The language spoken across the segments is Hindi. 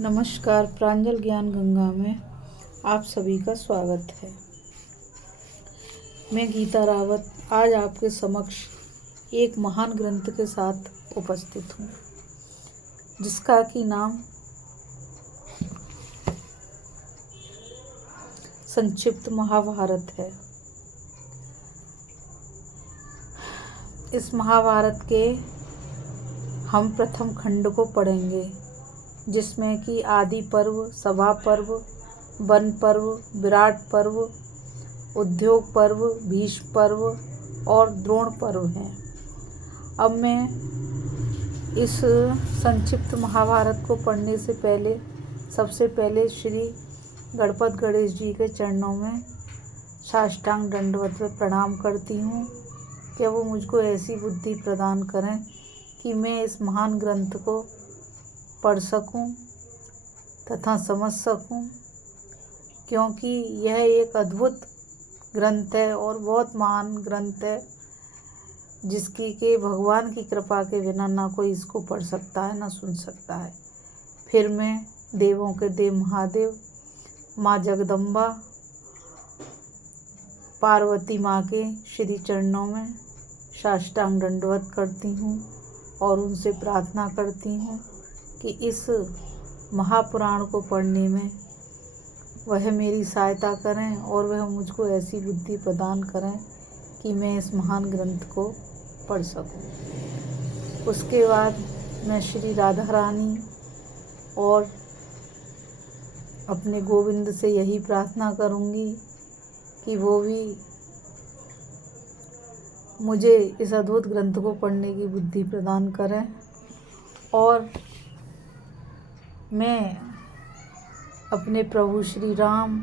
नमस्कार। प्रांजल ज्ञान गंगा में आप सभी का स्वागत है। मैं गीता रावत आज आपके समक्ष एक महान ग्रंथ के साथ उपस्थित हूँ, जिसका कि नाम संक्षिप्त महाभारत है। इस महाभारत के हम प्रथम खंड को पढ़ेंगे, जिसमें कि आदि पर्व, सभा पर्व, वन पर्व, विराट पर्व, उद्योग पर्व, भीष्म पर्व और द्रोण पर्व हैं। अब मैं इस संक्षिप्त महाभारत को पढ़ने से पहले सबसे पहले श्री गणपत गणेश जी के चरणों में साष्टांग दंडवत में प्रणाम करती हूँ कि वो मुझको ऐसी बुद्धि प्रदान करें कि मैं इस महान ग्रंथ को पढ़ सकूं तथा समझ सकूं, क्योंकि यह एक अद्भुत ग्रंथ है और बहुत महान ग्रंथ है, जिसकी के भगवान की कृपा के बिना ना कोई इसको पढ़ सकता है ना सुन सकता है। फिर मैं देवों के देव महादेव माँ जगदम्बा पार्वती माँ के श्री चरणों में साष्टांग दंडवत करती हूँ और उनसे प्रार्थना करती हूँ कि इस महापुराण को पढ़ने में वह मेरी सहायता करें और वह मुझको ऐसी बुद्धि प्रदान करें कि मैं इस महान ग्रंथ को पढ़ सकूं। उसके बाद मैं श्री राधा रानी और अपने गोविंद से यही प्रार्थना करूंगी कि वो भी मुझे इस अद्भुत ग्रंथ को पढ़ने की बुद्धि प्रदान करें और मैं अपने प्रभु श्री राम,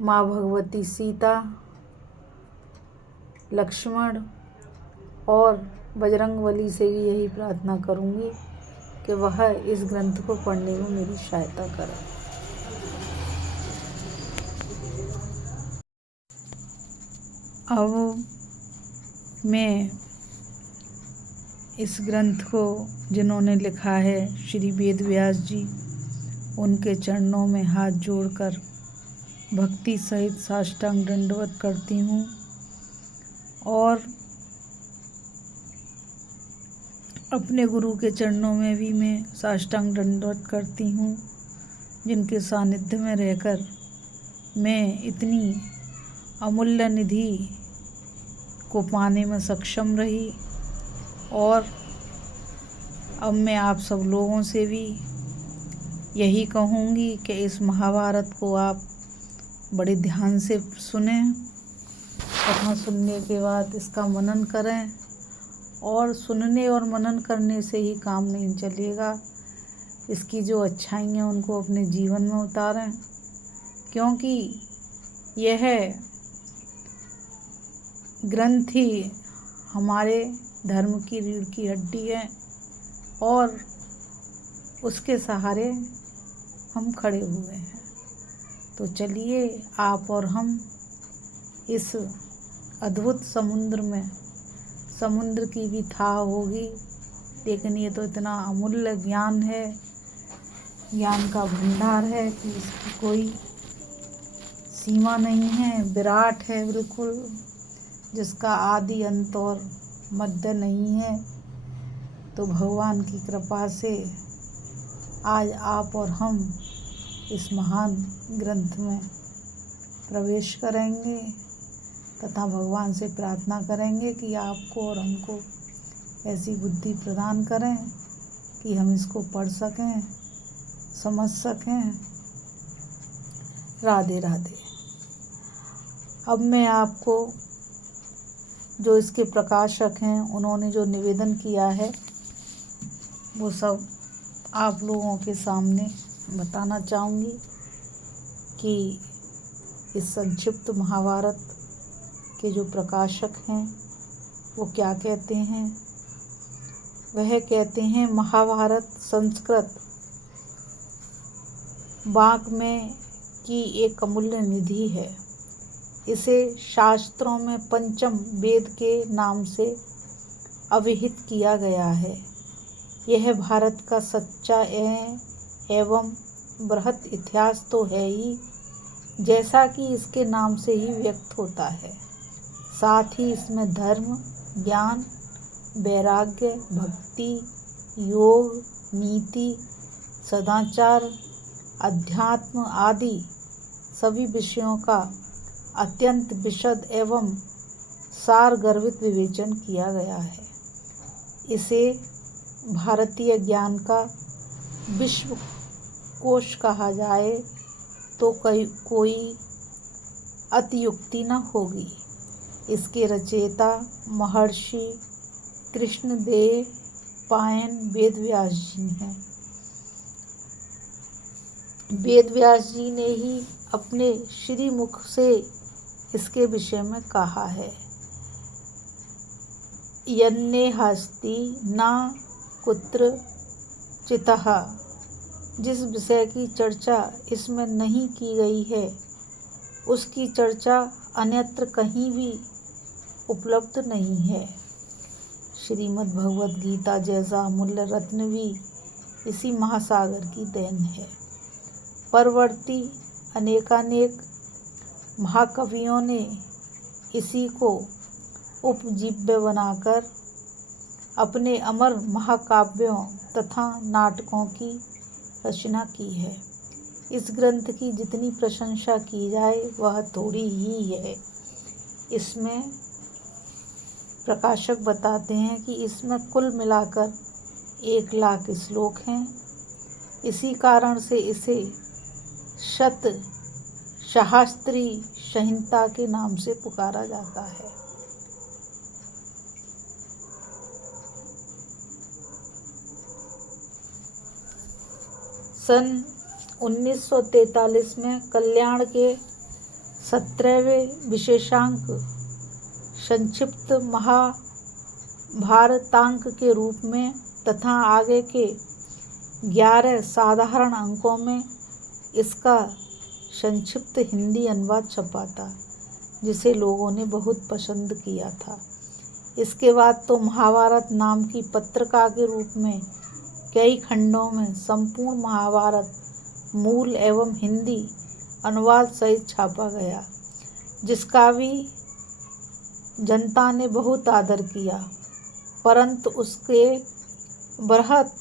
माँ भगवती सीता, लक्ष्मण और बजरंगबली से भी यही प्रार्थना करूंगी कि वह इस ग्रंथ को पढ़ने में मेरी सहायता करें। अब मैं इस ग्रंथ को जिन्होंने लिखा है श्री वेद व्यास जी, उनके चरणों में हाथ जोड़कर भक्ति सहित साष्टांग दंडवत करती हूँ और अपने गुरु के चरणों में भी मैं साष्टांग दंडवत करती हूँ, जिनके सानिध्य में रहकर मैं इतनी अमूल्य निधि को पाने में सक्षम रही। और अब मैं आप सब लोगों से भी यही कहूँगी कि इस महाभारत को आप बड़े ध्यान से सुनें तथा सुनने के बाद इसका मनन करें। और सुनने और मनन करने से ही काम नहीं चलेगा, इसकी जो अच्छाई हैं उनको अपने जीवन में उतारें, क्योंकि यह ग्रंथ ही हमारे धर्म की रीढ़ की हड्डी है और उसके सहारे हम खड़े हुए हैं। तो चलिए आप और हम इस अद्भुत समुद्र की भी था होगी, लेकिन ये तो इतना अमूल्य ज्ञान है, ज्ञान का भंडार है कि इसकी कोई सीमा नहीं है। विराट है बिल्कुल, जिसका आदि अंत और मध्य नहीं है। तो भगवान की कृपा से आज आप और हम इस महान ग्रंथ में प्रवेश करेंगे तथा भगवान से प्रार्थना करेंगे कि आपको और हमको ऐसी बुद्धि प्रदान करें कि हम इसको पढ़ सकें, समझ सकें। राधे राधे। अब मैं आपको जो इसके प्रकाशक हैं उन्होंने जो निवेदन किया है वो सब आप लोगों के सामने बताना चाहूँगी कि इस संक्षिप्त महाभारत के जो प्रकाशक हैं वो क्या कहते हैं। वह कहते हैं, महाभारत संस्कृत वाङ्मय की एक अमूल्य निधि है। इसे शास्त्रों में पंचम वेद के नाम से अभिहित किया गया है। यह भारत का सच्चा एवं एवं बृहत इतिहास तो है ही, जैसा कि इसके नाम से ही व्यक्त होता है। साथ ही इसमें धर्म, ज्ञान, वैराग्य, भक्ति, योग, नीति, सदाचार, अध्यात्म आदि सभी विषयों का अत्यंत विशद एवं सारगर्भित विवेचन किया गया है। इसे भारतीय ज्ञान का विश्व कोश कहा जाए तो कोई अतियुक्ति न होगी। इसके रचयिता महर्षि कृष्णदेव पायन वेदव्यास जी हैं। वेदव्यास जी ने ही अपने श्रीमुख से इसके विषय में कहा है, यन्नेहास्ति न कुत्र चितः। जिस विषय की चर्चा इसमें नहीं की गई है उसकी चर्चा अन्यत्र कहीं भी उपलब्ध नहीं है। श्रीमद् भगवद गीता जैसा अमूल्य रत्न भी इसी महासागर की देन है। परवर्ती अनेकानेक महाकवियों ने इसी को उपजीव्य बनाकर अपने अमर महाकाव्यों तथा नाटकों की रचना की है। इस ग्रंथ की जितनी प्रशंसा की जाए वह थोड़ी ही है। इसमें प्रकाशक बताते हैं कि इसमें कुल मिलाकर 1,00,000 श्लोक हैं। इसी कारण से इसे शत सहस्त्री संहिता के नाम से पुकारा जाता है। सन 1943 में कल्याण के 17वें विशेषांक संक्षिप्त महाभारतांक के रूप में तथा आगे के 11 साधारण अंकों में इसका संक्षिप्त हिंदी अनुवाद छपा था, जिसे लोगों ने बहुत पसंद किया था। इसके बाद तो महाभारत नाम की पत्रिका के रूप में कई खंडों में संपूर्ण महाभारत मूल एवं हिंदी अनुवाद सहित छापा गया, जिसका भी जनता ने बहुत आदर किया, परंतु उसके बृहत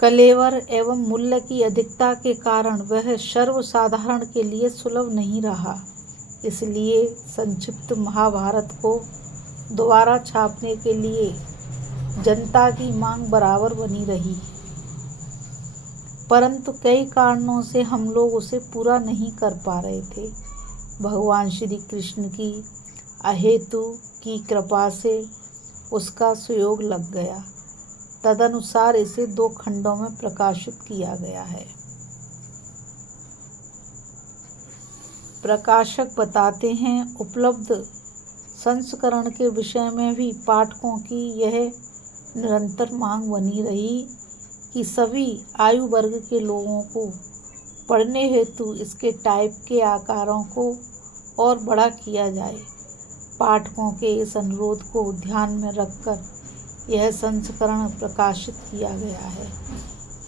कलेवर एवं मूल्य की अधिकता के कारण वह सर्वसाधारण के लिए सुलभ नहीं रहा। इसलिए संक्षिप्त महाभारत को दोबारा छापने के लिए जनता की मांग बराबर बनी रही, परंतु कई कारणों से हम लोग उसे पूरा नहीं कर पा रहे थे। भगवान श्री कृष्ण की अहेतु की कृपा से उसका सुयोग लग गया। तदनुसार इसे 2 खंडों में प्रकाशित किया गया है। प्रकाशक बताते हैं, उपलब्ध संस्करण के विषय में भी पाठकों की यह निरंतर मांग बनी रही कि सभी आयु वर्ग के लोगों को पढ़ने हेतु इसके टाइप के आकारों को और बड़ा किया जाए। पाठकों के इस अनुरोध को ध्यान में रखकर यह संस्करण प्रकाशित किया गया है।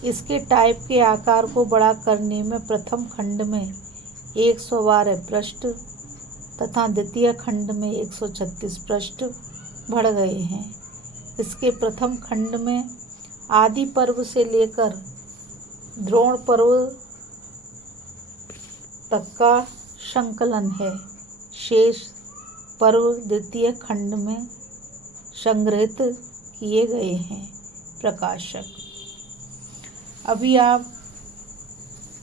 इसके टाइप के आकार को बड़ा करने में प्रथम खंड में 112 पृष्ठ तथा द्वितीय खंड में 136 पृष्ठ बढ़ गए हैं। इसके प्रथम खंड में आदि पर्व से लेकर द्रोण पर्व तक का संकलन है। शेष पर्व द्वितीय खंड में संग्रहित किए गए हैं। प्रकाशक अभी आप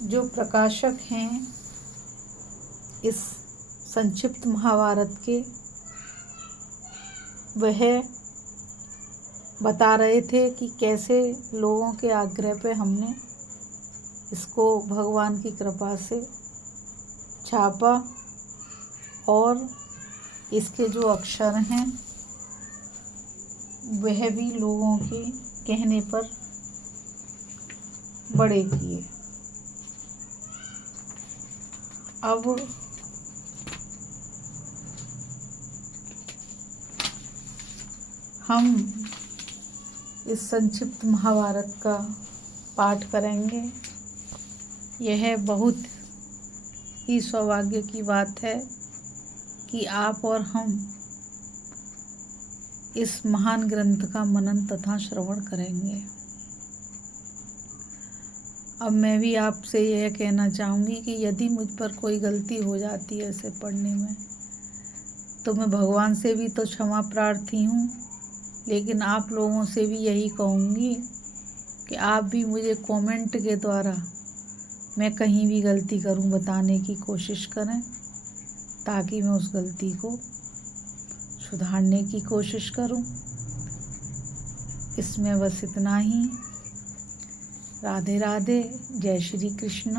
जो प्रकाशक हैं इस संक्षिप्त महाभारत के, वह बता रहे थे कि कैसे लोगों के आग्रह पे हमने इसको भगवान की कृपा से छापा और इसके जो अक्षर हैं वह भी लोगों के कहने पर बड़े किए। अब हम इस संक्षिप्त महाभारत का पाठ करेंगे। यह बहुत ही सौभाग्य की बात है कि आप और हम इस महान ग्रंथ का मनन तथा श्रवण करेंगे। अब मैं भी आपसे यह कहना चाहूँगी कि यदि मुझ पर कोई गलती हो जाती है इसे पढ़ने में, तो मैं भगवान से भी तो क्षमा प्रार्थी हूँ, लेकिन आप लोगों से भी यही कहूँगी कि आप भी मुझे कमेंट के द्वारा मैं कहीं भी गलती करूँ बताने की कोशिश करें, ताकि मैं उस गलती को सुधारने की कोशिश करूँ। इसमें बस इतना ही। राधे राधे, जय श्री कृष्ण,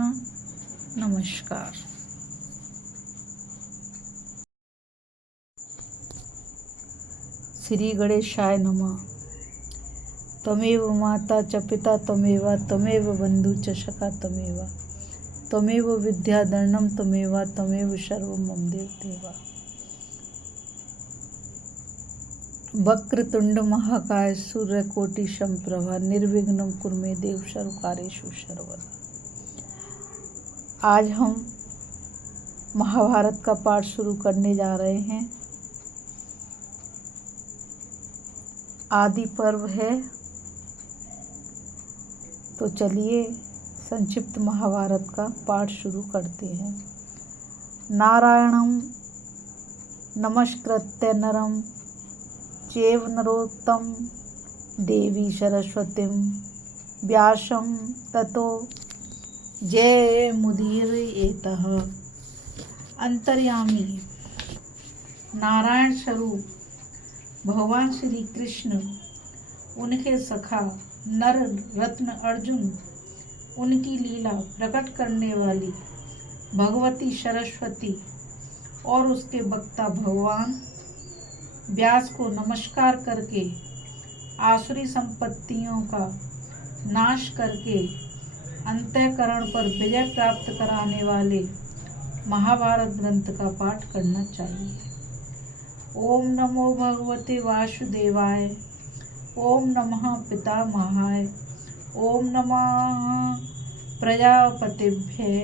नमस्कार। श्री गणेशाय नमः। त्वमेव माता च पिता त्वमेव, त्वमेव बंधु च सखा त्वमेव, त्वमेव विद्याधरणं त्वमेव, त्वमेव सर्वं मम देव। वक्रतुंड महाकाय सूर्यकोटि समप्रभा, निर्विघ्नं कुरु मे देव सर्वकार्येषु सर्वदा। आज हम महाभारत का पाठ शुरू करने जा रहे हैं। आदि पर्व है, तो चलिए संक्षिप्त महाभारत का पाठ शुरू करते हैं। नारायणं नमस्कृत्य नरं चैव नरोत्तमं देवी सरस्वतीं व्यासं ततो जयमुदीरयेत्। अंतर्यामी नारायण स्वरूप भगवान श्री कृष्ण, उनके सखा नर रत्न अर्जुन, उनकी लीला प्रकट करने वाली भगवती सरस्वती और उसके वक्ता भगवान व्यास को नमस्कार करके आसुरी संपत्तियों का नाश करके अंतःकरण पर विजय प्राप्त कराने वाले महाभारत ग्रंथ का पाठ करना चाहिए। ओम नमो भगवते वासुदेवाय, ओम नमः पितामहाय, ओम नमः प्रजापतिभ्ये,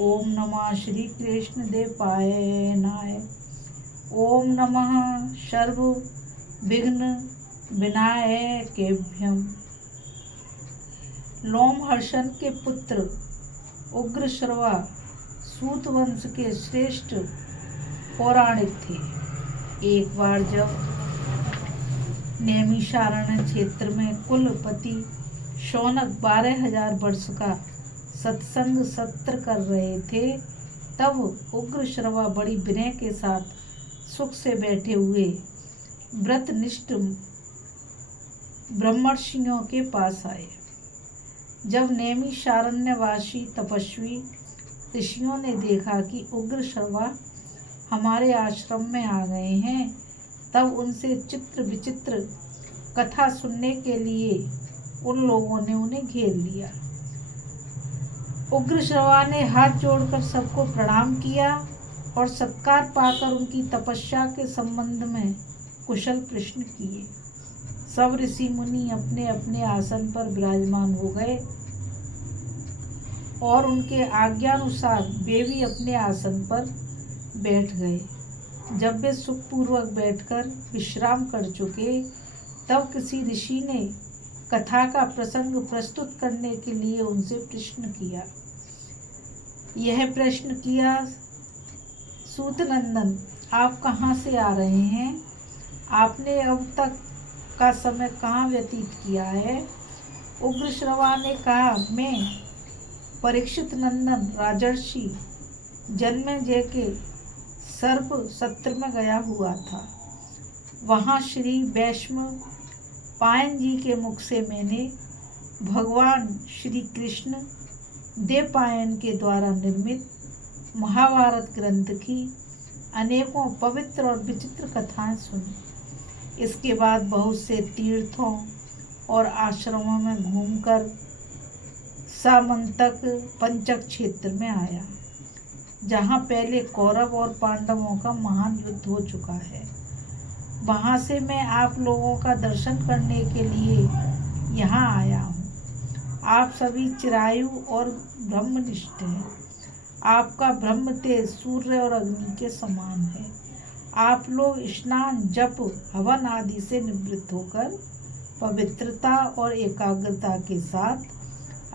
ओम नमः श्री कृष्ण देवपायनाय, ओम नमः सर्व विघ्न विनायकेभ्यम। लोमहर्षण के पुत्र उग्रश्रवा सूत वंश के श्रेष्ठ पौराणिक थे। एक बार जब नैमिषारण्य क्षेत्र में कुलपति शौनक 12,000 वर्ष का सत्संग सत्र कर रहे थे, तब उग्रश्रवा बड़ी विनय के साथ सुख से बैठे हुए व्रतनिष्ठ ब्रह्मर्षियों के पास आए। जब नैमिषारण्यवासी तपस्वी ऋषियों ने देखा कि उग्रश्रवा हमारे आश्रम में आ गए हैं, तब उनसे चित्र विचित्र कथा सुनने के लिए उन लोगों ने उन्हें घेर लिया। उग्रश्रवा ने हाथ जोड़कर सबको प्रणाम किया और सत्कार पाकर उनकी तपस्या के संबंध में कुशल प्रश्न किए। सब ऋषि मुनि अपने अपने आसन पर विराजमान हो गए और उनके आज्ञानुसार वे भी अपने आसन पर बैठ गए। जब वे सुखपूर्वक बैठकर विश्राम कर चुके, तब किसी ऋषि ने कथा का प्रसंग प्रस्तुत करने के लिए उनसे प्रश्न किया। यह प्रश्न किया, सूतनंदन, आप कहाँ से आ रहे हैं? आपने अब तक का समय कहाँ व्यतीत किया है? उग्रश्रवा ने कहा, मैं परीक्षित नंदन राजर्षि जन्मेजय के सर्प सत्र में गया हुआ था। वहाँ श्री वैष्णव पायन जी के मुख से मैंने भगवान श्री कृष्ण देवपायन के द्वारा निर्मित महाभारत ग्रंथ की अनेकों पवित्र और विचित्र कथाएं सुनी। इसके बाद बहुत से तीर्थों और आश्रमों में घूमकर सामंतक पंचक क्षेत्र में आया, जहाँ पहले कौरव और पांडवों का महान युद्ध हो चुका है। वहाँ से मैं आप लोगों का दर्शन करने के लिए यहाँ आया हूँ। आप सभी चिरायु और ब्रह्मनिष्ठ हैं। आपका ब्रह्म तेज सूर्य और अग्नि के समान है। आप लोग स्नान, जप, हवन आदि से निवृत्त होकर पवित्रता और एकाग्रता के साथ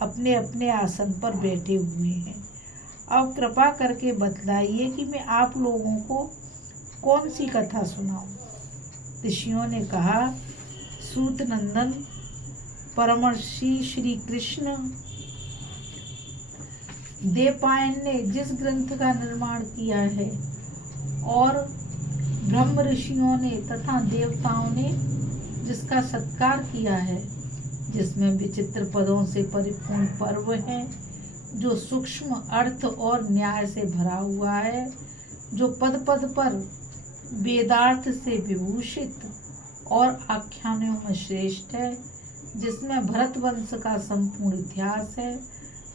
अपने अपने आसन पर बैठे हुए हैं। अब कृपा करके बतलाइए कि मैं आप लोगों को कौन सी कथा सुनाऊं। ऋषियों ने कहा, सूत नंदन, परमर्षि श्री कृष्ण देवपायन ने जिस ग्रंथ का निर्माण किया है और ब्रह्म ऋषियों ने तथा देवताओं ने जिसका सत्कार किया है, जिसमें विचित्र पदों से परिपूर्ण पर्व है, जो सूक्ष्म अर्थ और न्याय से भरा हुआ है, जो पद पद पर वेदार्थ से विभूषित और आख्यानों में श्रेष्ठ है, जिसमें भरत वंश का संपूर्ण इतिहास है,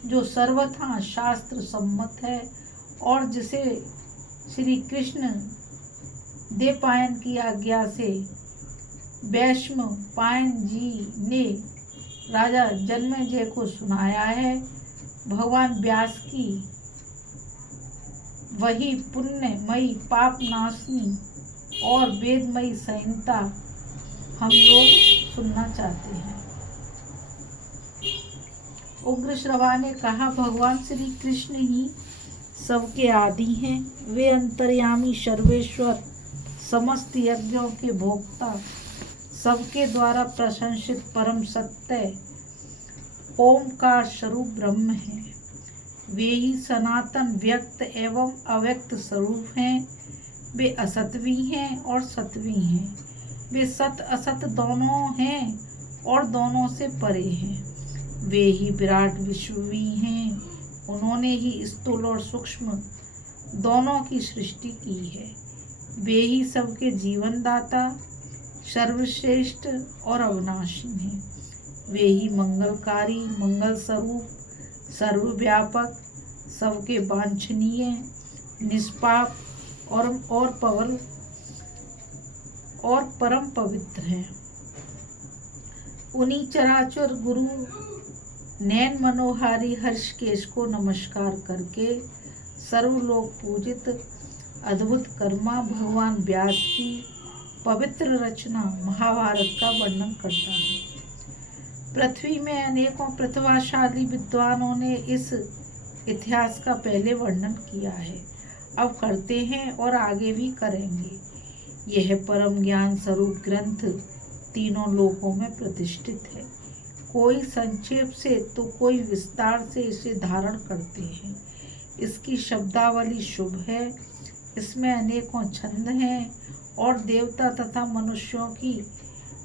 जो सर्वथा शास्त्र सम्मत है और जिसे श्री कृष्ण देवपायन की आज्ञा से वैशंपायन जी ने राजा जन्मेजय को सुनाया है। भगवान व्यास की वही पुण्यमयी पाप नाशनी और वेदमयी संहिता हम लोग सुनना चाहते हैं। उग्र श्रवा ने कहा, भगवान श्री कृष्ण ही सबके आदि हैं। वे अंतर्यामी, सर्वेश्वर, समस्त यज्ञों के भोक्ता, सबके द्वारा प्रशंसित परम सत्य ओमकार स्वरूप ब्रह्म हैं। वे ही सनातन व्यक्त एवं अव्यक्त स्वरूप हैं। वे असत भी हैं और सत भी हैं। वे सत असत दोनों हैं और दोनों से परे हैं। वे ही विराट विश्व भी हैं। उन्होंने ही स्थूल और सूक्ष्म दोनों की सृष्टि की है। वे ही सबके जीवन दाता, सर्वश्रेष्ठ और अविनाशी हैं। वे ही मंगलकारी, मंगल स्वरूप, सर्वव्यापक, सबके वांछनीय, निष्पाप और परम पवित्र हैं। उन्हीं चराचर गुरु नैन मनोहारी हर्षकेश को नमस्कार करके सर्वलोक पूजित अद्भुत कर्मा भगवान व्यास की पवित्र रचना महाभारत का वर्णन करता हूँ। पृथ्वी में अनेकों प्रतिभाशाली विद्वानों ने इस इतिहास का पहले वर्णन किया है, अब करते हैं और आगे भी करेंगे। यह परम ज्ञान स्वरूप ग्रंथ तीनों लोकों में प्रतिष्ठित है। कोई संक्षेप से तो कोई विस्तार से इसे धारण करते हैं। इसकी शब्दावली शुभ है। इसमें अनेकों छंद हैं और देवता तथा मनुष्यों की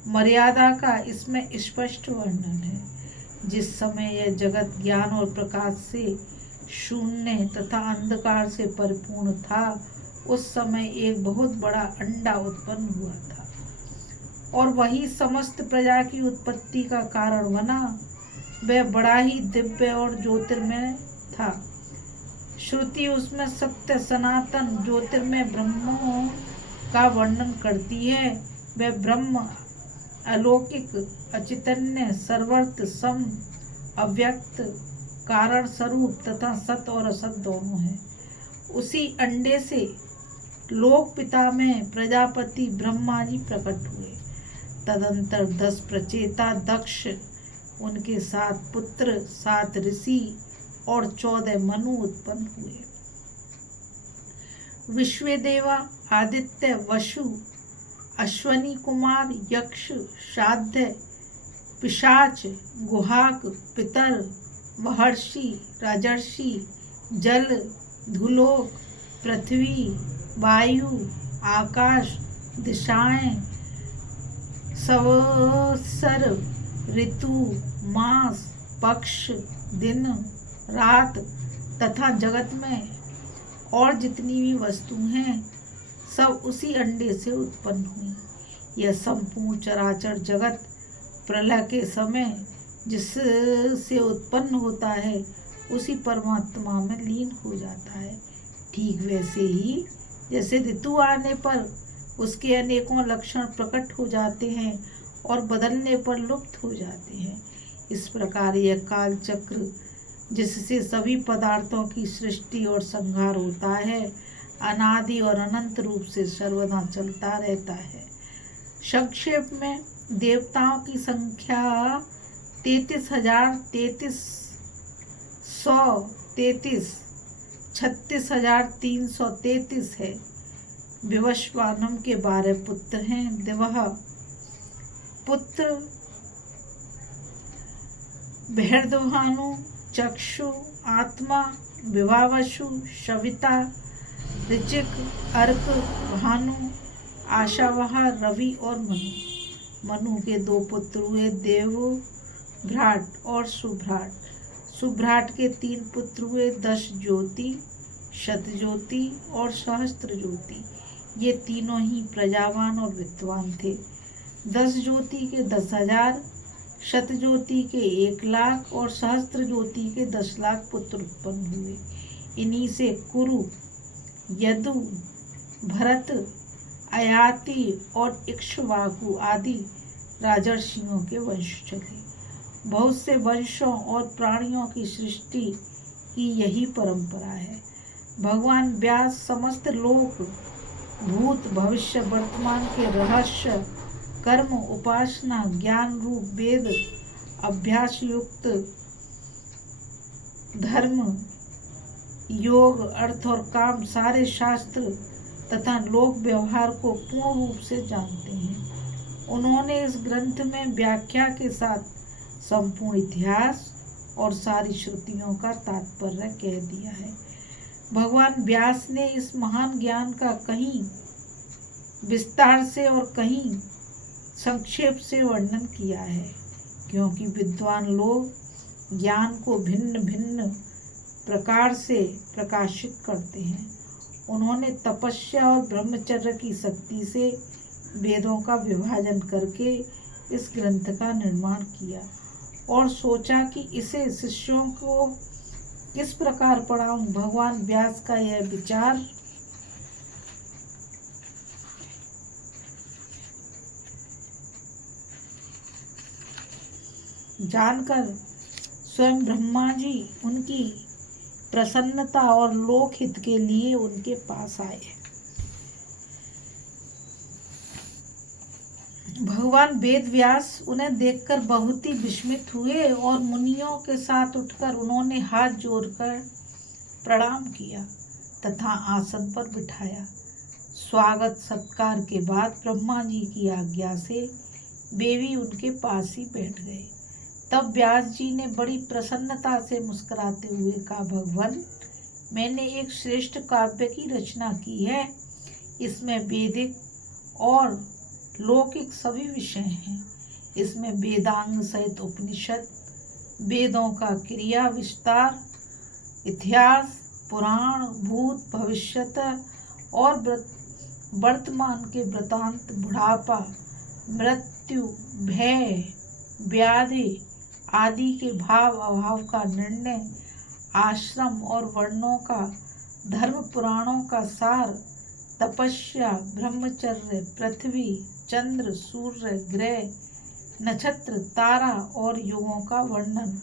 मर्यादा का इसमें स्पष्ट वर्णन है। जिस समय यह जगत ज्ञान और प्रकाश से शून्य तथा अंधकार से परिपूर्ण था, उस समय एक बहुत बड़ा अंडा उत्पन्न हुआ था और वही समस्त प्रजा की उत्पत्ति का कारण बना। वह बड़ा ही दिव्य और ज्योतिर्मय था। श्रुति उसमें सत्य सनातन ज्योतिर्मय ब्रह्मों का वर्णन करती है। वह ब्रह्म अलौकिक, अचैतन्य, सर्वत्र सम, अव्यक्त, कारण स्वरूप तथा सत और असत दोनों है। उसी अंडे से लोक पिता में प्रजापति ब्रह्मा जी प्रकट हुए। तदंतर 10 प्रचेता दक्ष, उनके 7 पुत्र, 7 ऋषि और 14 मनु उत्पन्न हुए। विश्वदेवा, आदित्य, वसु, अश्वनी कुमार, यक्ष, श्राद्ध, पिशाच, गुहाक, पितर, महर्षि, राजर्षि, जल, धुलोक, पृथ्वी, वायु, आकाश, दिशाएं, संवत्सर, ऋतु, मास, पक्ष, दिन, रात तथा जगत में और जितनी भी वस्तु हैं, सब उसी अंडे से उत्पन्न हुई। यह संपूर्ण चराचर जगत प्रलय के समय जिससे उत्पन्न होता है, उसी परमात्मा में लीन हो जाता है। ठीक वैसे ही जैसे ऋतु आने पर उसके अनेकों लक्षण प्रकट हो जाते हैं और बदलने पर लुप्त हो जाते हैं, इस प्रकार यह काल चक्र जिससे सभी पदार्थों की सृष्टि और संहार होता है, अनादि और अनंत रूप से सर्वदा चलता रहता है। संक्षेप में देवताओं की संख्या 33,133 36,333 है। विवस्वानम के 12 पुत्र हैं। दिवह पुत्र बृहद्भानु, चक्षु, आत्मा, विभावसु, सविता, ऋचिक, अर्क, भानु, आशावह, रवि और मनु। मनु के 2 पुत्र हुए, देवभ्राट और सुभ्राट। सुभ्राट के 3 पुत्र हुए, दश ज्योति, शतज्योति और सहस्त्र ज्योति। ये तीनों ही प्रजावान और विद्वान थे। 10 ज्योति के 10,000, शतज्योति के 1,00,000 और सहस्त्र ज्योति के 10,00,000 पुत्र उत्पन्न हुए। इन्हीं से कुरु, यदु, भरत, अयाति और इक्ष्वाकु आदि राजर्षियों के वंश चले। बहुत से वंशों और प्राणियों की सृष्टि की यही परंपरा है। भगवान व्यास समस्त लोक, भूत, भविष्य, वर्तमान के रहस्य, कर्म, उपासना, ज्ञान रूप वेद, अभ्यास युक्त धर्म, योग, अर्थ और काम, सारे शास्त्र तथा लोक व्यवहार को पूर्ण रूप से जानते हैं। उन्होंने इस ग्रंथ में व्याख्या के साथ संपूर्ण इतिहास और सारी श्रुतियों का तात्पर्य कह दिया है। भगवान व्यास ने इस महान ज्ञान का कहीं विस्तार से और कहीं संक्षेप से वर्णन किया है, क्योंकि विद्वान लोग ज्ञान को भिन्न भिन्न प्रकार से प्रकाशित करते हैं। उन्होंने तपस्या और ब्रह्मचर्य की शक्ति से वेदों का विभाजन करके इस ग्रंथ का निर्माण किया और सोचा कि इसे शिष्यों को किस प्रकार पढ़ाऊं। भगवान व्यास का यह विचार जानकर स्वयं ब्रह्मा जी उनकी प्रसन्नता और लोकहित के लिए उनके पास आए। भगवान वेद व्यास उन्हें देखकर बहुत ही विस्मित हुए और मुनियों के साथ उठकर उन्होंने हाथ जोड़कर प्रणाम किया तथा आसन पर बिठाया। स्वागत सत्कार के बाद ब्रह्मा जी की आज्ञा से वे भी उनके पास ही बैठ गए। तब व्यास जी ने बड़ी प्रसन्नता से मुस्कुराते हुए कहा, भगवान, मैंने एक श्रेष्ठ काव्य की रचना की है। इसमें वैदिक और लौकिक सभी विषय हैं। इसमें वेदांग सहित उपनिषद, वेदों का क्रिया विस्तार, इतिहास, पुराण, भूत भविष्यत और वर्तमान के वृतांत, बुढ़ापा, मृत्यु, भय, व्याधि आदि के भाव अभाव का निर्णय, आश्रम और वर्णों का, धर्म पुराणों का सार, तपस्या, ब्रह्मचर्य, पृथ्वी, चंद्र, सूर्य, ग्रह, नक्षत्र, तारा और युगों का वर्णन,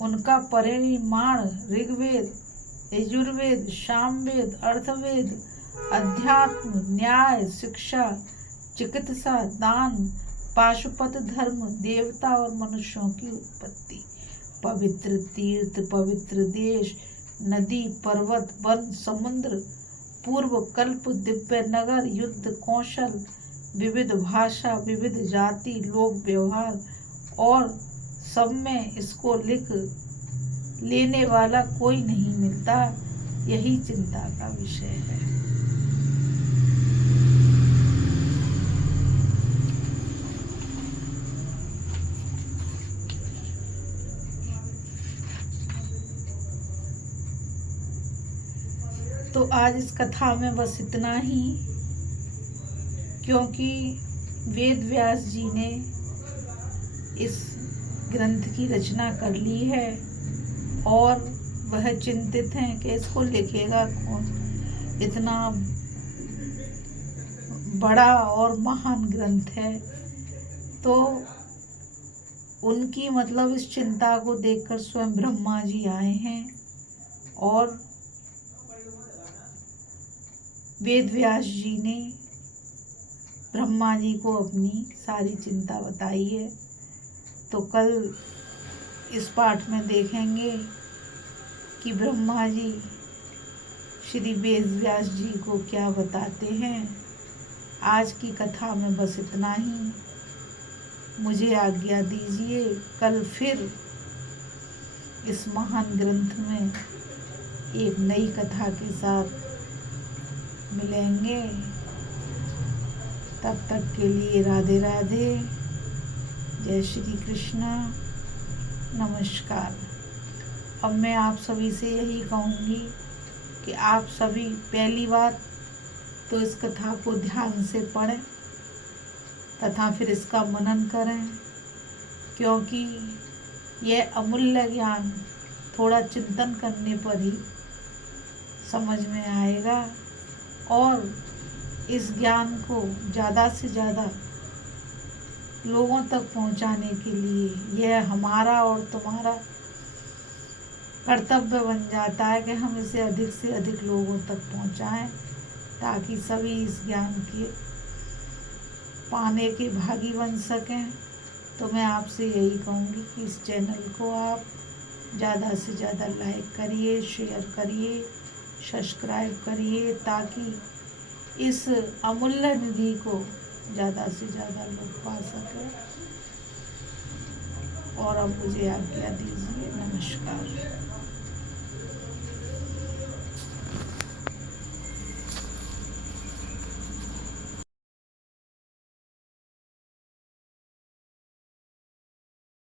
उनका परिमाण, ऋग्वेद, यजुर्वेद, सामवेद, अर्थवेद, अध्यात्म, न्याय, शिक्षा, चिकित्सा, दान, पाशुपत धर्म, देवता और मनुष्यों की उत्पत्ति, पवित्र तीर्थ, पवित्र देश, नदी, पर्वत, वन, समुद्र, पूर्व कल्प, दिव्य नगर, युद्ध कौशल, विविध भाषा, विविध जाति, लोक व्यवहार और सब में इसको लिख लेने वाला कोई नहीं मिलता। यही चिंता का विषय है। तो आज इस कथा में बस इतना ही, क्योंकि वेद व्यास जी ने इस ग्रंथ की रचना कर ली है और वह चिंतित हैं कि इसको लिखेगा कौन। इतना बड़ा और महान ग्रंथ है, तो उनकी मतलब इस चिंता को देखकर स्वयं ब्रह्मा जी आए हैं और वेद व्यास जी ने ब्रह्मा जी को अपनी सारी चिंता बताई है। तो कल इस पाठ में देखेंगे कि ब्रह्मा जी श्री वेद व्यास जी को क्या बताते हैं। आज की कथा में बस इतना ही। मुझे आज्ञा दीजिए, कल फिर इस महान ग्रंथ में एक नई कथा के साथ मिलेंगे। तब तक के लिए राधे राधे, जय श्री कृष्ण, नमस्कार। अब मैं आप सभी से यही कहूँगी कि आप सभी पहली बात तो इस कथा को ध्यान से पढ़ें तथा फिर इसका मनन करें, क्योंकि यह अमूल्य ज्ञान थोड़ा चिंतन करने पर ही समझ में आएगा। और इस ज्ञान को ज़्यादा से ज़्यादा लोगों तक पहुंचाने के लिए यह हमारा और तुम्हारा कर्तव्य बन जाता है कि हम इसे अधिक से अधिक लोगों तक पहुंचाएं, ताकि सभी इस ज्ञान के पाने के भागी बन सकें। तो मैं आपसे यही कहूँगी कि इस चैनल को आप ज़्यादा से ज़्यादा लाइक करिए, शेयर करिए, सब्सक्राइब करिए, ताकि इस अमूल्य निधि को ज़्यादा से ज़्यादा लोग पा सकें। और अब मुझे आज्ञा दीजिए, नमस्कार।